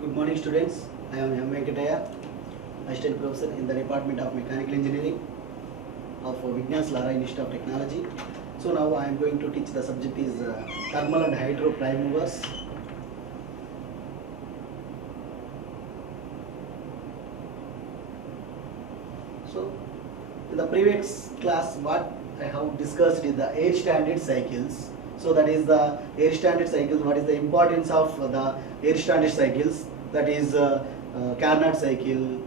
Good morning, students. I am M. Venkataya, Assistant Professor in the Department of Mechanical Engineering of Vignan Lara Institute of Technology. So now I am going to teach the subject is thermal and hydro prime movers. So in the previous class, what I have discussed is the air standard cycles. So that is the air standard cycles. What is the importance of the air standard cycles? That is Carnot cycle,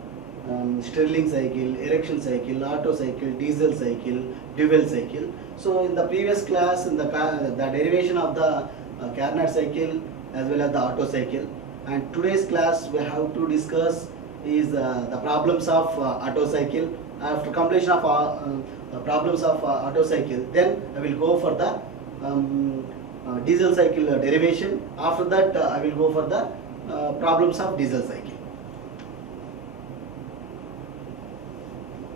Stirling cycle, erection cycle, Otto cycle, diesel cycle, dual cycle. So in the previous class, in the derivation of the Carnot cycle as well as the Otto cycle. And today's class we have to discuss is the problems of Otto cycle. After completion of problems of Otto cycle, then I will go for the diesel cycle derivation. After that, I will go for the problems of diesel cycle.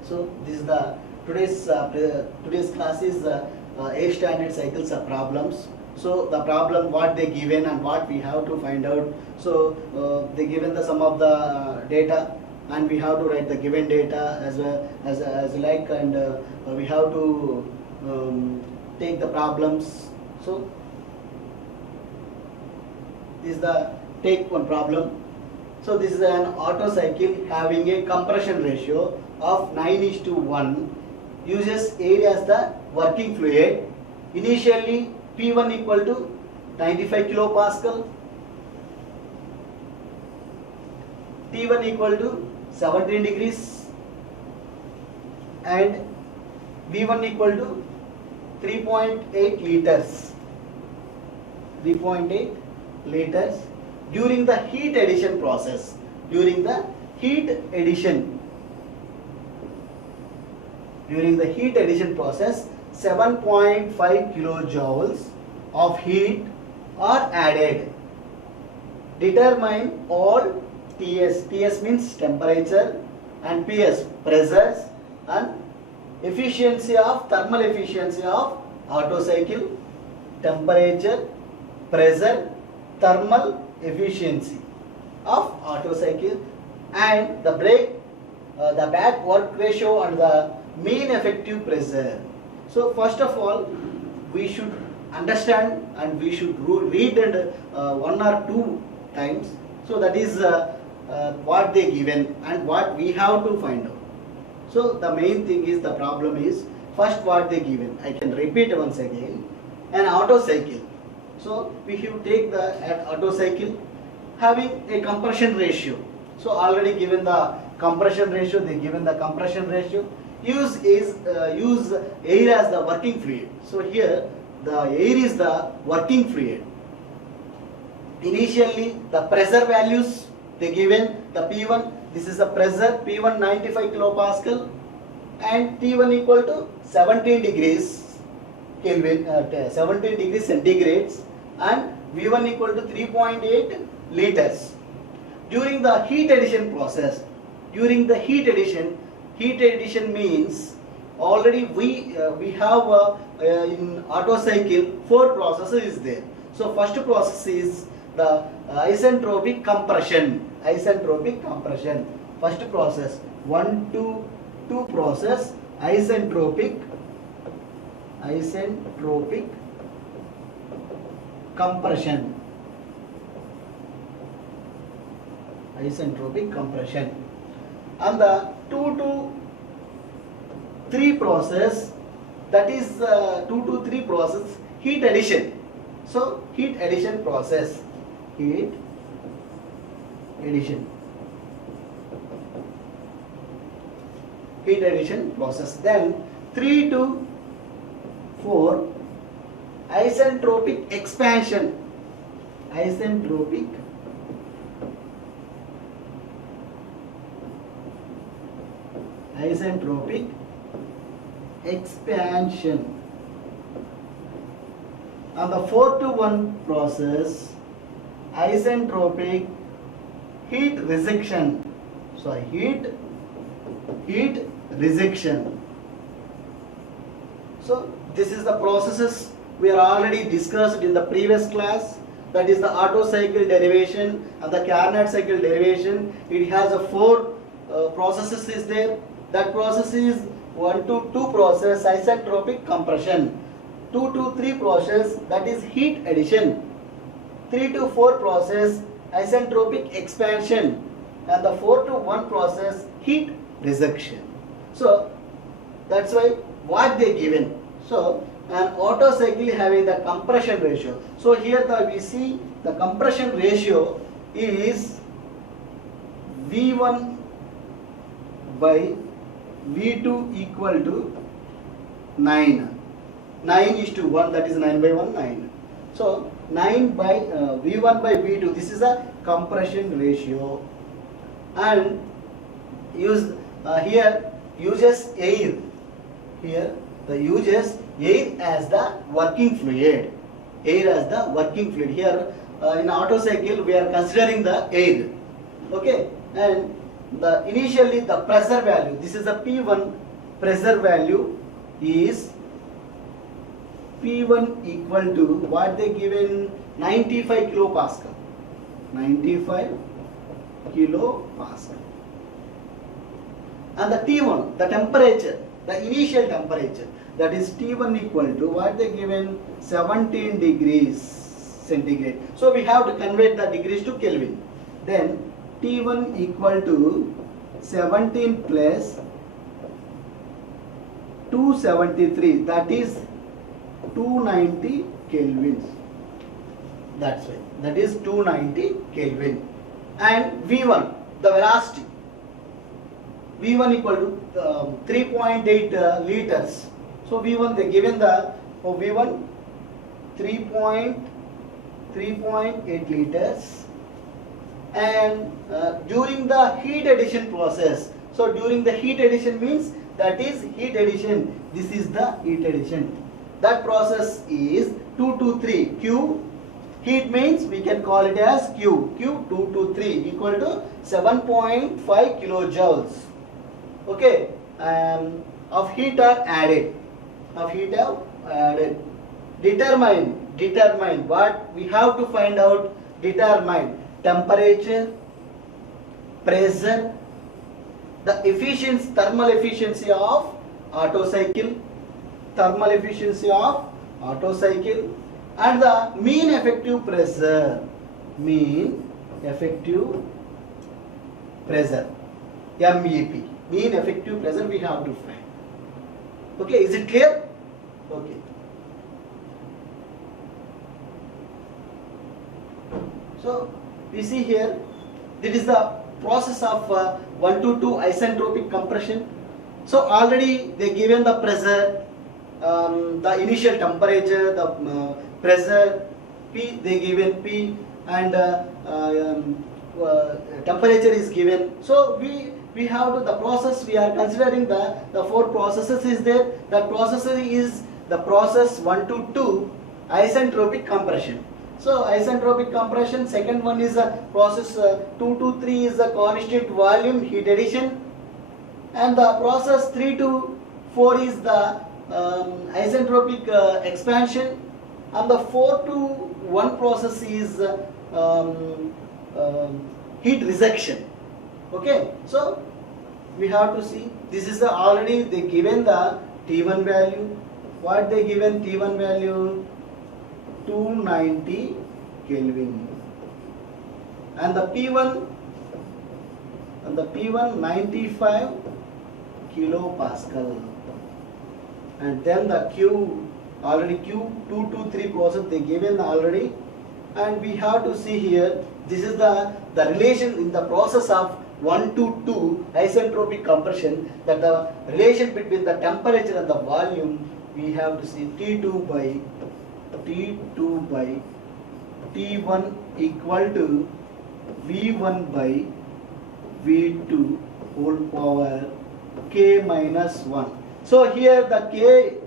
So this is the today's class is air standard cycles of problems. So the problem what they given and what we have to find out. So they given the sum of the data and we have to write the given data as well as like, and we have to take the problems. So this is the take one problem. So this is an Otto cycle having a compression ratio of 9:1, uses air as the working fluid. Initially P1 equal to 95 kilopascal, T1 equal to 17 degrees and V1 equal to 3.8 liters. 3.8 liters during the heat addition process. During the heat addition process, 7.5 kilojoules of heat are added. Determine all Ts. Ts means temperature and Ps pressures and efficiency of thermal efficiency of Otto cycle, temperature, pressure, thermal efficiency of Otto cycle, and the back work ratio and the mean effective pressure. So first of all, we should understand and we should read and one or two times. So that is what they given and what we have to find out. So the main thing is the problem is first what they given. I can repeat once again. An Otto cycle. So we have take the Otto cycle having a compression ratio. So already given the compression ratio, they given the compression ratio. Use air as the working fluid. So here the air is the working fluid. Initially the pressure values they given the P1. This is the pressure P1 95 kilopascal and T1 equal to 17 degrees Kelvin, 17 degrees centigrades, and V1 equal to 3.8 liters. During the heat addition process, heat addition means already we have in Otto cycle 4 processes is there. So first process is the isentropic compression. First process 1 to 2 process isentropic compression. And the 2 to 3 process, that is 2 to 3 process heat addition. So heat addition process. Then 3 to 4 isentropic expansion. And the 4 to 1 process isentropic heat rejection. So this is the processes we are already discussed in the previous class. that is the Otto cycle derivation and the Carnot cycle derivation. It has a 4 processes is there. That process is 1 to 2 process isentropic compression, 2 to 3 process that is heat addition, 3 to 4 process isentropic expansion, and the 4 to 1 process heat rejection. So that's why what they given. So an Otto cycle having the compression ratio. So here we see the compression ratio is V1 by V2 equal to 9. 9 is to 1, that is 9 by 1, 9. So 9 by V1 by V2, this is a compression ratio. And use here uses air. Here the uses air as the working fluid. Air as the working fluid. Here in Otto cycle we are considering the air. Okay, and the initially the pressure value, this is the P1 pressure value is P1 equal to what they given 95 kilopascal. 95 kilopascal. And the T1, the temperature, the initial temperature, that is T1 equal to what they given 17 degrees centigrade. So we have to convert the degrees to Kelvin. Then T1 equal to 17 plus 273, that is 290 Kelvin. That's right. That is 290 Kelvin. And V1, the velocity. V1 equal to 3.8 liters. So V1 they given the V1 3.8 liters. And during the heat addition process, so during the heat addition means that is heat addition, this is the heat addition, that process is 2 to 3 Q, heat means we can call it as Q 2 to 3 equal to 7.5 kilojoules. Okay, of heat are added, determine what we have to find out. Determine temperature, pressure, the efficiency, thermal efficiency of Otto cycle, and the mean effective pressure, MEP, mean effective pressure we have to find. Okay, is it clear? Okay. So we see here, this is the process of 1 to 2 isentropic compression. So already they given the pressure, the initial temperature, the pressure P, they given P, and temperature is given. So we have to, the process we are considering the 4 processes is there. The process is the process 1 to 2 isentropic compression. So isentropic compression, second one is a process 2 to 3 is a constant volume heat addition, and the process 3 to 4 is the isentropic expansion, and the 4 to 1 process is heat rejection. Okay, so we have to see, this is the already they given the T1 value. What they given T1 value? 290 Kelvin, and the P1 95 kilopascal, and then the Q, already Q 2 to 3 process they given already, and we have to see here, this is the relation in the process of 1 to 2 isentropic compression, that the relation between the temperature and the volume we have to see T2 by T1 equal to V1 by V2 whole power K minus 1. So here the K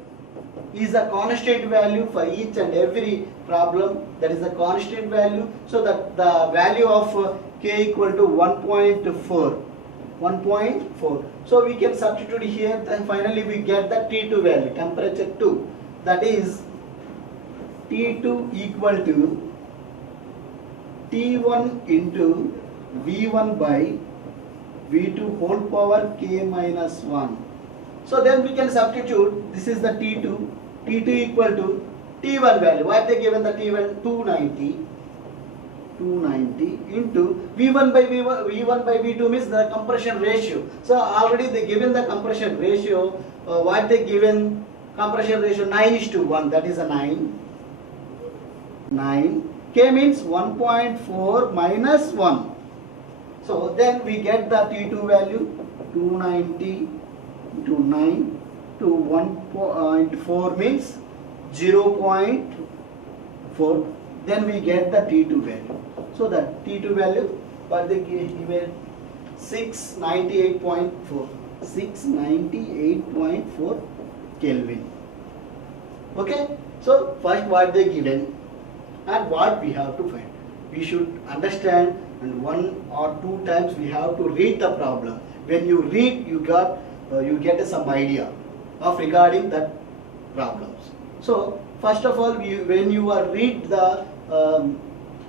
is a constant value for each and every problem, that is a constant value. So that the value of K equal to 1.4. So we can substitute here, then finally we get the T2 value, temperature 2, that is T2 equal to T1 into V1 by V2 whole power k minus 1. So then we can substitute, this is the T2, T2 equal to T1 value. What they given the T1? 290 into V1 by V1 by V2 means the compression ratio. So already they given the compression ratio. What they given compression ratio? 9:1. That is a 9. K means 1.4 minus 1. So then we get the T2 value 290 into 9 to 1.4 means 0.4. Then we get the T2 value. So the T2 value, what they given 698.4. 698.4 Kelvin. Okay. So first what they given and what we have to find. We should understand, and one or two times we have to read the problem. When you read, you get some idea of regarding that problems. So first of all, when you are read the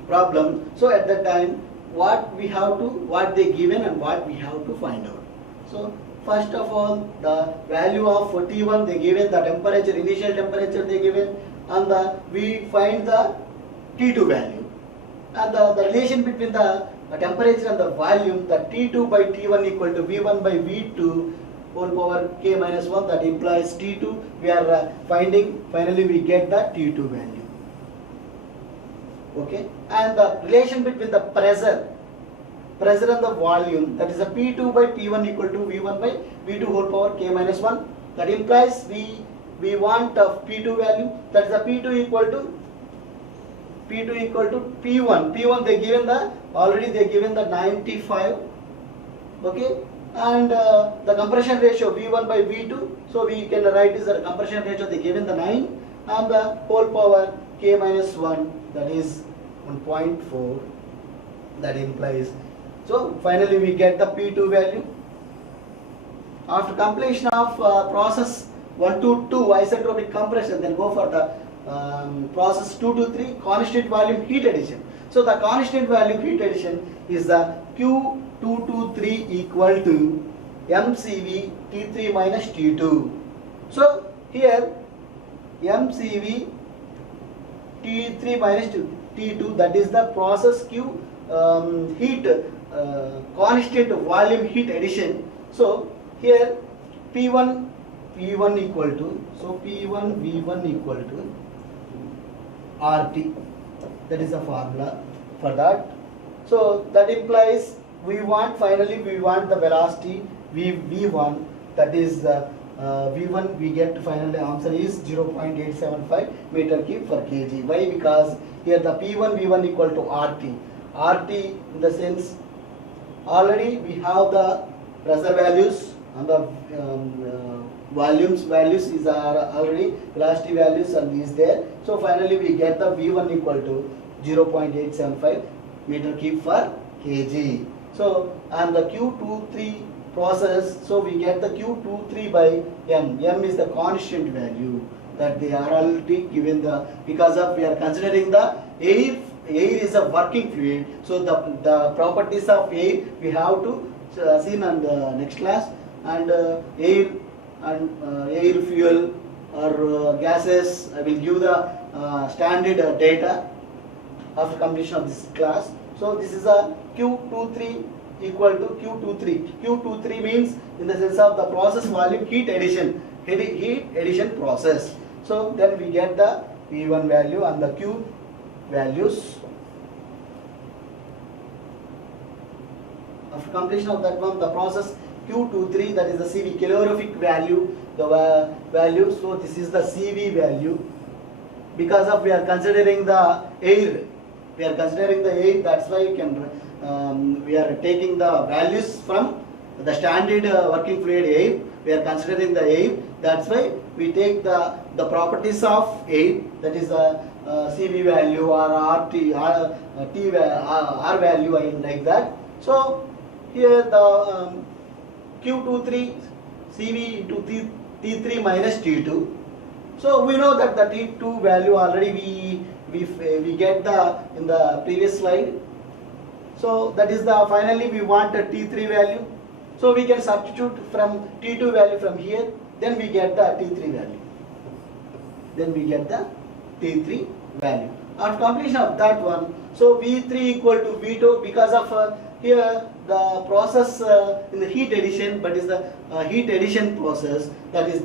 problem, so at that time what they given and what we have to find out. So first of all, the value of T1 they given, the temperature, initial temperature they given, and we find the T2 value, and the relation between the temperature and the volume, the T2 by T1 equal to V1 by V2 whole power k minus 1, that implies T2 we are finding. Finally we get the T2 value. Okay, and the relation between the pressure and the volume, that is a P2 by P1 equal to V1 by V2 whole power k minus 1, that implies we want P2 value, that is a P2 equal to P1 they given already 95. Okay, and the compression ratio V1 by V2, so we can write this as compression ratio they given the 9, and the whole power k minus 1, that is 1.4, that implies. So finally we get the P2 value. After completion of process 1 to 2 isotropic compression, then go for the process 2 to 3 constant volume heat addition. So the constant volume heat addition is the Q223 equal to MCV T3 minus T2. So here MCV T3 minus T2, that is the process Q heat constant volume heat addition. So here P1 V1 equal to, so P1 V1 equal to RT, that is the formula for that. So that implies finally we want the velocity V1, that is V1 we get finally answer is 0.875 meter cube per kg. Why? Because here the P1 V1 equal to RT in the sense already we have the pressure values and the volumes values is already, velocity values and is there. So finally we get the V1 equal to 0.875 meter cube per kg. So and the Q23 process, so we get the Q23 by M. M is the constant value that they are already given because of we are considering the air is a working fluid. So the properties of air we have to see in the next class, and air and air fuel or gases, I will give the standard data after completion of this class. So this is a Q23 equal to Q23. Q23 means in the sense of the process volume heat addition process. So then we get the V1 value and the Q values. After completion of that one, the process Q23, that is the CV calorific value, the value. So this is the CV value. Because of we are considering the air, that's why you can we are taking the values from the standard working fluid air. We are considering the air. That's why we take the properties of air, that is the CV value or RT, R value like that. So here the Q23 CV into T3 minus T2. So we know that the T2 value already we get in the previous slide So that is the finally we want a T3 value. So we can substitute from T2 value from here, then we get the T3 value. Then we get the T3 value. After completion of that one, so V3 equal to V2 because of here the process in the heat addition, but is the heat addition process, that is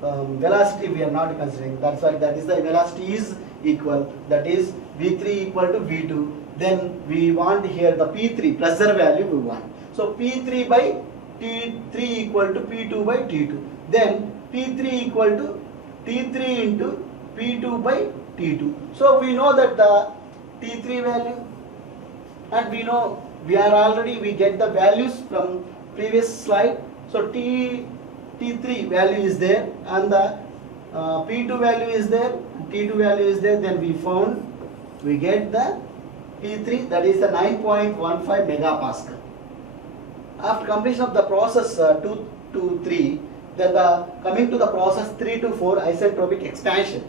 velocity we are not considering. That's why that is the velocity is equal, that is V3 equal to V2. Then we want here the P3 pressure value we want. So P3 by T3 equal to P2 by T2. Then P3 equal to T3 into P2 by T2. So we know that the T3 value, and we know we get the values from previous slide. So T3 value is there and the P2 value is there, T2 value is there. Then we get the P3, that is the 9.15 megapascal. After completion of the process 2 to 3, then coming to the process 3 to 4 isentropic expansion.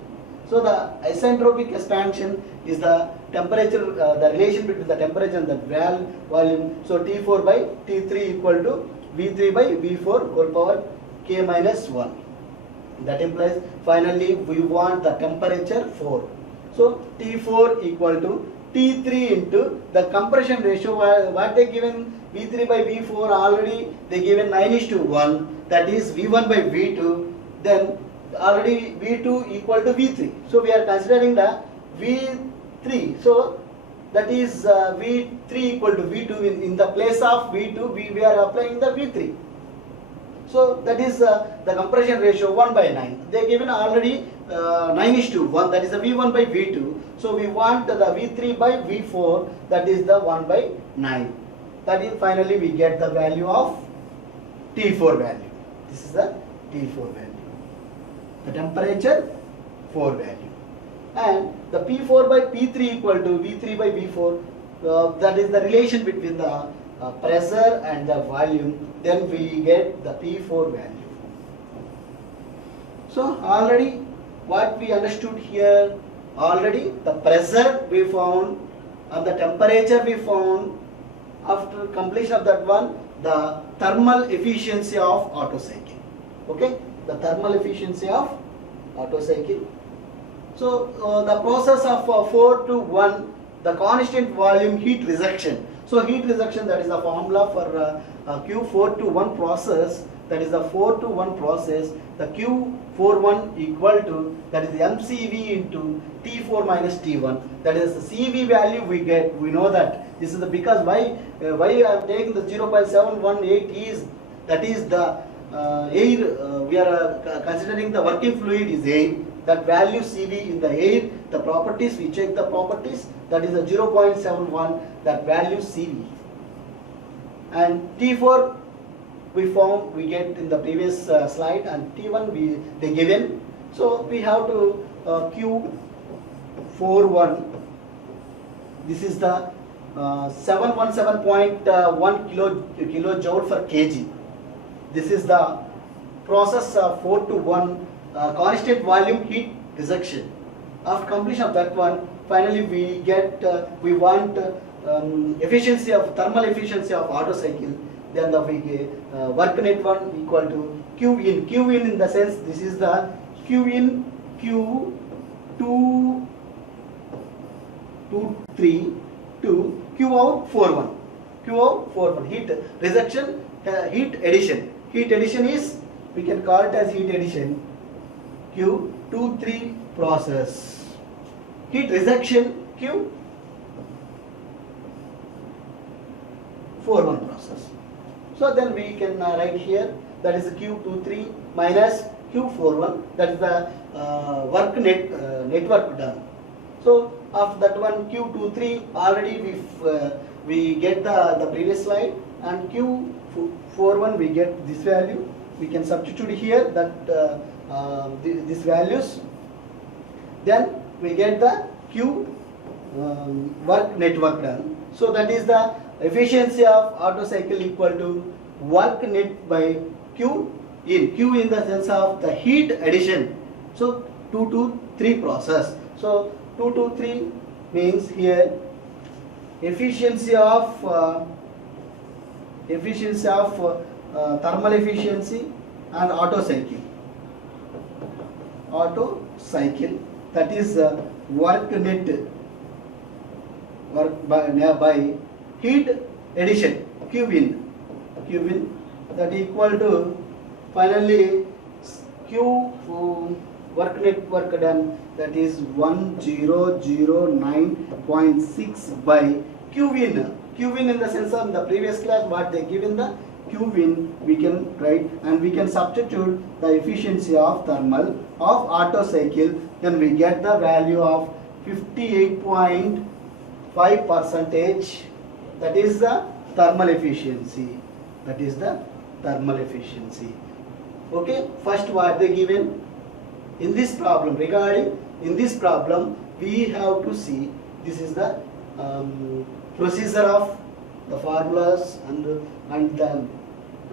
So the isentropic expansion is the temperature, the relation between the temperature and the volume. So T4 by T3 equal to V3 by V4 whole power K minus 1. That implies finally we want the temperature 4. So T4 equal to T3 into the compression ratio. What they given V3 by V4 already they given 9:1. That is V1 by V2. Then already V2 equal to V3. So we are considering the V3. So that is V3 equal to V2. In the place of V2 we are applying the V3. So that is the compression ratio 1 by 9. They given already 9:1. That is the V1 by V2. So we want the V3 by V4. That is the 1 by 9. That is finally we get the value of T4 value. This is the T4 value. The temperature 4 value. And the P4 by P3 equal to V3 by V4. That is the relation between the pressure and the volume. Then we get the P4 value. So already what we understood here, already the pressure we found and the temperature we found. After completion of that one, the thermal efficiency of Otto cycle. Okay, the thermal efficiency of Otto cycle. So the process of 4 to 1, the constant volume heat rejection. So heat rejection, that is the formula for Q4 to 1 process. That is the 4 to 1 process. The Q41 equal to, that is the MCV into T4 minus T1. That is the CV value we get. We know that this is the because why I am taking the 0.718 is, that is the air. We are considering the working fluid is air. That value CV in the air. The properties, we check the properties. That is the 0.71. That value CV. And T4 we get in the previous slide, and T1 they given. So we have to Q41. This is the 717.1 kilojoule per kg. This is the process of 4 to 1 constant volume heat rejection. After completion of that one, finally we get we want efficiency of thermal efficiency of Otto cycle. Then the work net one equal to Q in. Q in the sense this is the Q in Q2 3 to Q out 41. Q out 41. Heat rejection, heat addition. Heat addition is, we can call it as heat addition. Q23 process. Heat rejection Q41 process. So then we can write here, that is Q23 minus Q41, that is the network done. So after that one Q23 already we get the previous slide, and Q41 we get this value. We can substitute here that these values. Then we get the Q network done. So that is the efficiency of Otto cycle equal to work net by Q in. Q in the sense of the heat addition. So 2 to 3 process. So 2 to 3 means here efficiency of thermal efficiency and Otto cycle. Otto cycle, that is work net by heat addition Q in that equal to finally Q work net work done, that is 1009.6 by Q in the sense of the previous class what they given the Q in we can write, and we can substitute the efficiency of thermal of Otto cycle, then we get the value of 58.5%. That is the thermal efficiency. Okay, first what they given in this problem, we have to see this is the procedure of the formulas and the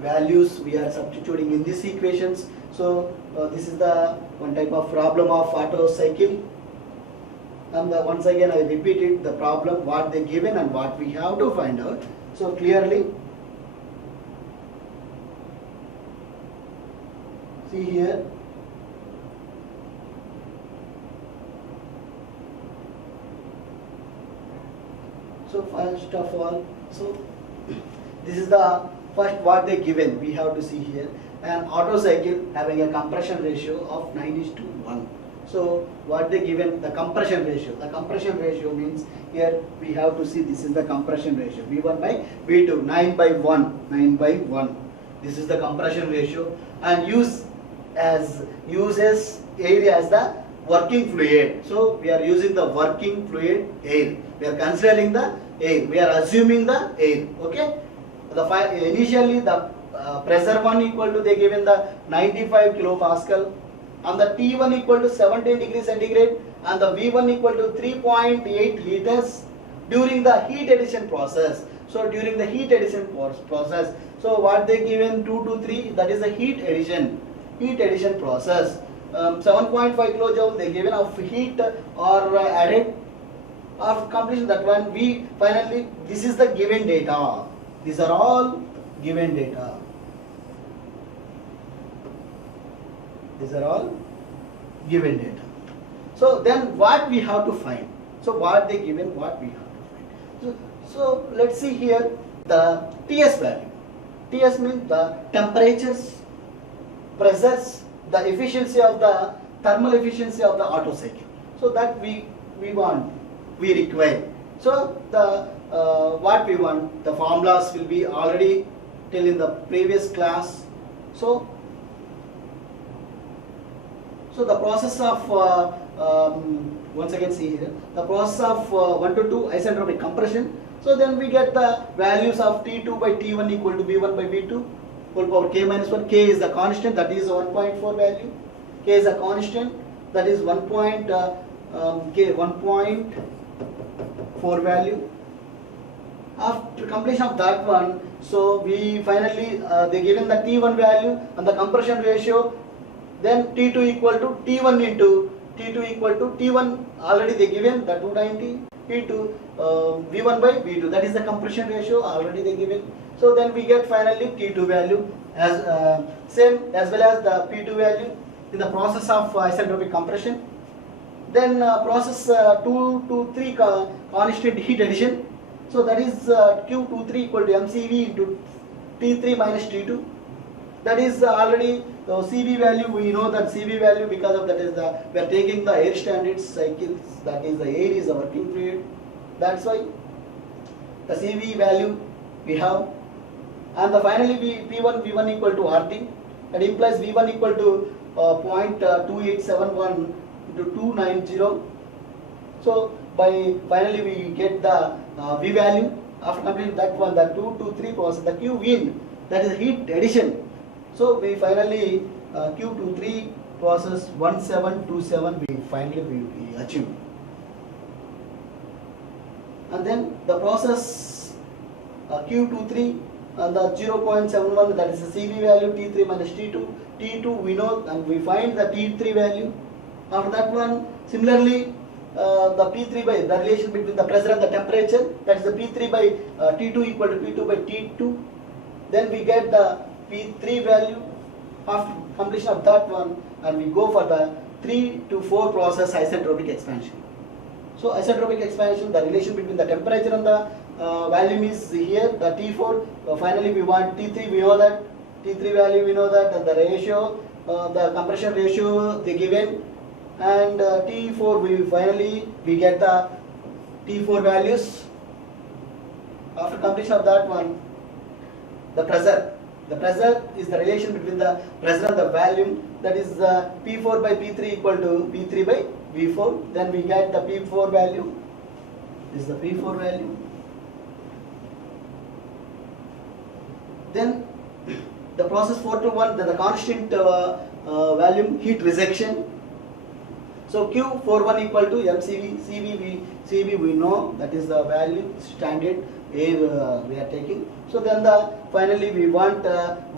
values we are substituting in these equations. So this is the one type of problem of Otto cycle, and once again I repeated the problem what they given and what we have to find out. So clearly see here, so first of all, so this is the first what they given, we have to see here, an Otto cycle having a compression ratio of 9:1. So what they given, the compression ratio means here we have to see this is the compression ratio, V1 by V2, 9 by 1. This is the compression ratio, and uses area as the working fluid. So we are using the working fluid air. We are considering the air. We are assuming the air. Okay. Initially the pressure 1 equal to they given the 95 kilopascal, and the T1 equal to 17 degrees centigrade, and the V1 equal to 3.8 liters during the heat addition process. So during the heat addition process, so what they given 2 to 3, that is the heat addition process. 7.5 kilojoule they given of heat or added. After completion that one, we finally, this is the given data. These are all given data. So then what we have to find? So what they given, what we have to find. So let's see here the TS value. TS means the temperatures, pressures, the efficiency of the thermal efficiency of the Otto cycle. So that we require. So the what we want, the formulas will be already till in the previous class. So the process of once again see here the process of 1 to 2 isentropic compression. So then we get the values of T2 by T1 equal to V1 by V2 whole power k minus 1. K is the constant, that is 1.4 value. K is a constant, that is 1.4 value. After completion of that one, so we finally they given the T1 value and the compression ratio. Then T2 equal to T1 into T2 equal to T1 already they given the 290 T2 V1 by V2, that is the compression ratio already they given. So then we get finally T2 value as same as well as the P2 value in the process of isentropic compression. Then process 2 to 3 constant heat addition. So that is Q23 equal to MCV into T3 minus T2. That is already the CV value, we know that CV value because of that is the, we are taking the air standard cycles, that is the air is the working fluid. That's why the CV value we have, and the finally P1 V1 equal to RT, that implies V1 equal to 0.2871 into 290. So by finally we get the V value. After completing that one, the 2 to 3 process, the Q in, that is heat addition. So we finally Q23 process 1727 we finally achieve. And then the process Q23 and the 0.71, that is the CV value, T3 minus T2. T2 we know and we find the T3 value. After that one, similarly the P3 by the relation between the pressure and the temperature, that is the P3 by T2 equal to P2 by T2. Then we get the P3 value after completion of that one, and we go for the 3 to 4 process isentropic expansion. So isentropic expansion, the relation between the temperature and the volume is here, the T4. Finally we want T3, we know that T3 value, we know that, and the ratio, the compression ratio they given, and T4 we get the T4 values. After completion of that one, the pressure is the relation between the pressure and the volume, that is P4 by P3 equal to P3 by V4. Then we get the P4 value, this is the P4 value. Then the process 4 to 1, the constant volume heat rejection. So Q41 equal to MCV, CV we know, that is the value standard air we are taking. So then finally we want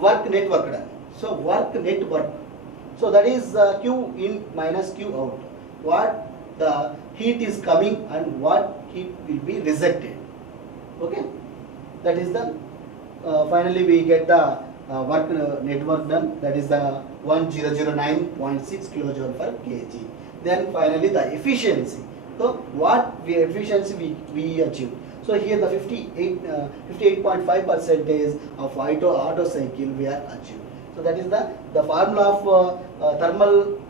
work net work done. So work net work. So that is Q in minus Q out. What the heat is coming and what heat will be rejected. Okay. That is the finally we get the work net work done. That is the 1009.6 kilojoule per kg. Then finally the efficiency. So what efficiency we achieve. So here the 58.5% of Otto cycle we are achieved. So that is the formula of thermal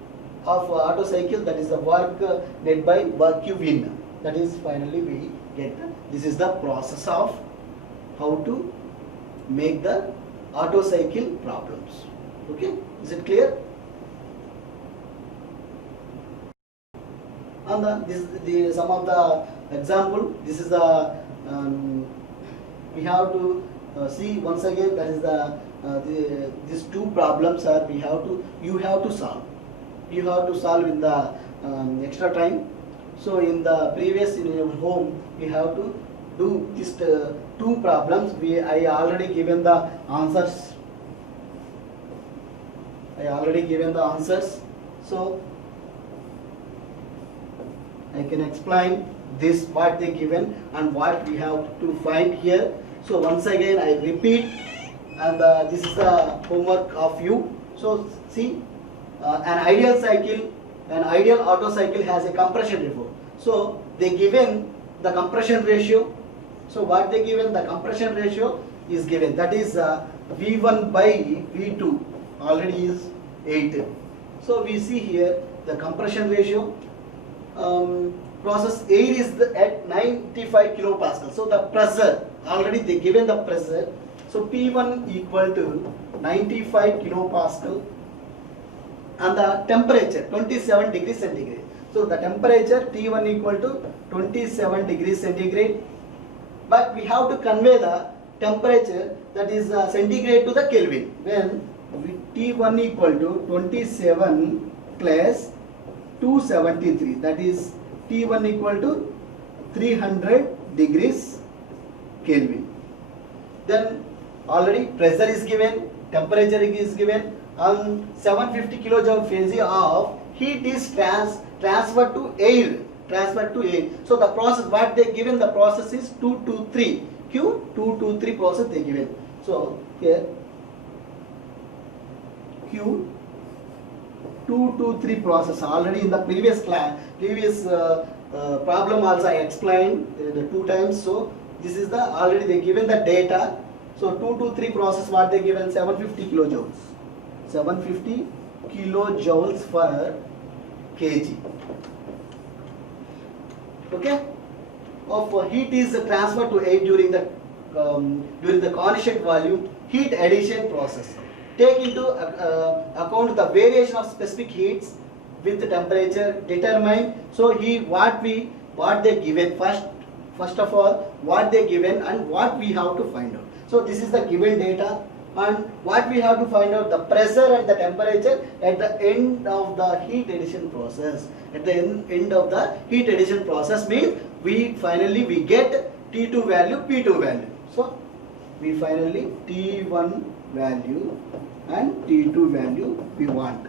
of Otto cycle, that is the work net by work Q in. That is finally we get. This is the process of how to make the Otto cycle problems. Okay, is it clear? And the some of the example. This is the we have to see once again. That is these two problems are you have to solve. You have to solve in the extra time. So in the previous in your home, we have to do these two problems. I already given the answers. So I can explain this what they given and what we have to find here. So once again I repeat, and this is the homework of you. So see, an ideal Otto cycle has a compression ratio. So they given the compression ratio. So what they given, the compression ratio is given, that is V1 by V2 already is 8. So we see here the compression ratio. Process air is at 95 kilopascal. So the pressure, already they given the pressure. So P1 equal to 95 kilopascal, and the temperature 27 degrees centigrade. So the temperature T1 equal to 27 degrees centigrade, but we have to convey the temperature, that is centigrade, to the Kelvin. When T1 equal to 27 plus 273, that is T1 equal to 300 degrees Kelvin. Then already pressure is given, temperature is given, and 750 kilojoule phase of heat is transferred to air. So the process what they given, the process is 223 Q223 process they given. So here Q223 process, already in the previous problem also I explained the 2 times. So this is the already they given the data. So 223 process what they given, 750 kilojoules per kg. Okay, of heat is transferred to air during the constant volume heat addition process. Take into account the variation of specific heats with the temperature. Determine. So what they given first of all what they given and what we have to find out. So this is the given data, and what we have to find out, the pressure and the temperature at the end of the heat addition process. At the end of the heat addition process means we finally get T2 value, P2 value. So we finally T1 value and T2 value we want.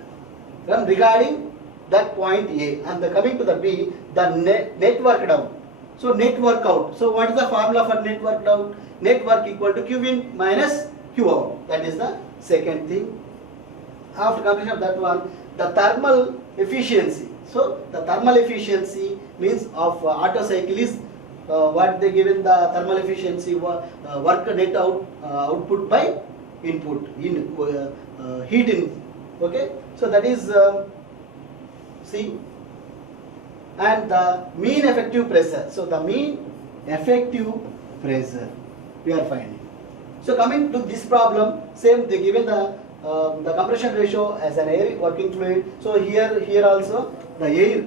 Then regarding that point A, and the coming to the B, the net work down. So net work out. So what is the formula for net work out? Net work equal to Q in minus Q out. That is the second thing. After completion of that one, the thermal efficiency. So the thermal efficiency means of Otto cycle is what they given the thermal efficiency work net output by input in heat in. Okay, so that is C. And the mean effective pressure. So the mean effective pressure we are finding. So coming to this problem, same they given the compression ratio as an air working fluid. So here also the air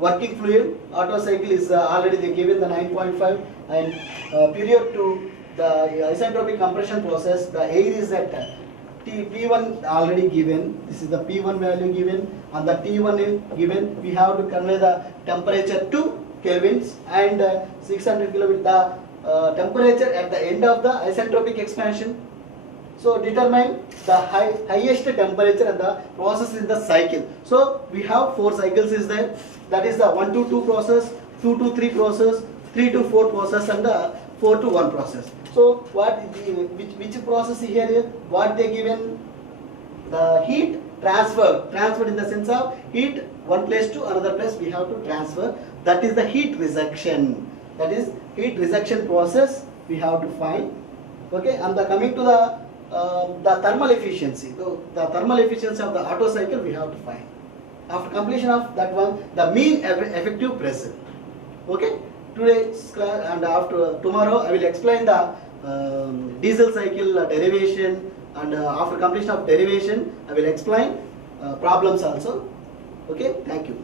working fluid Otto cycle is already they given the 9.5, and period to the isentropic compression process, the air is at P1 already given. This is the P1 value given, and the T1 is given. We have to convey the temperature to kelvins, and 600 kelvin the temperature at the end of the isentropic expansion. So determine the highest temperature and the process in the cycle. So we have 4 cycles is there. That is the 1 to 2 process, 2 to 3 process, 3 to 4 process, and the 4 to 1 process. So which process here is what they given? The heat transferred in the sense of heat one place to another place we have to transfer. That is the heat rejection. That is heat rejection process we have to find. Okay, and coming to the thermal efficiency. So the thermal efficiency of the Otto cycle we have to find. After completion of that one, the mean effective pressure. Okay, today's class, and after tomorrow I will explain the diesel cycle derivation, and after completion of derivation I will explain problems also. Okay, thank you.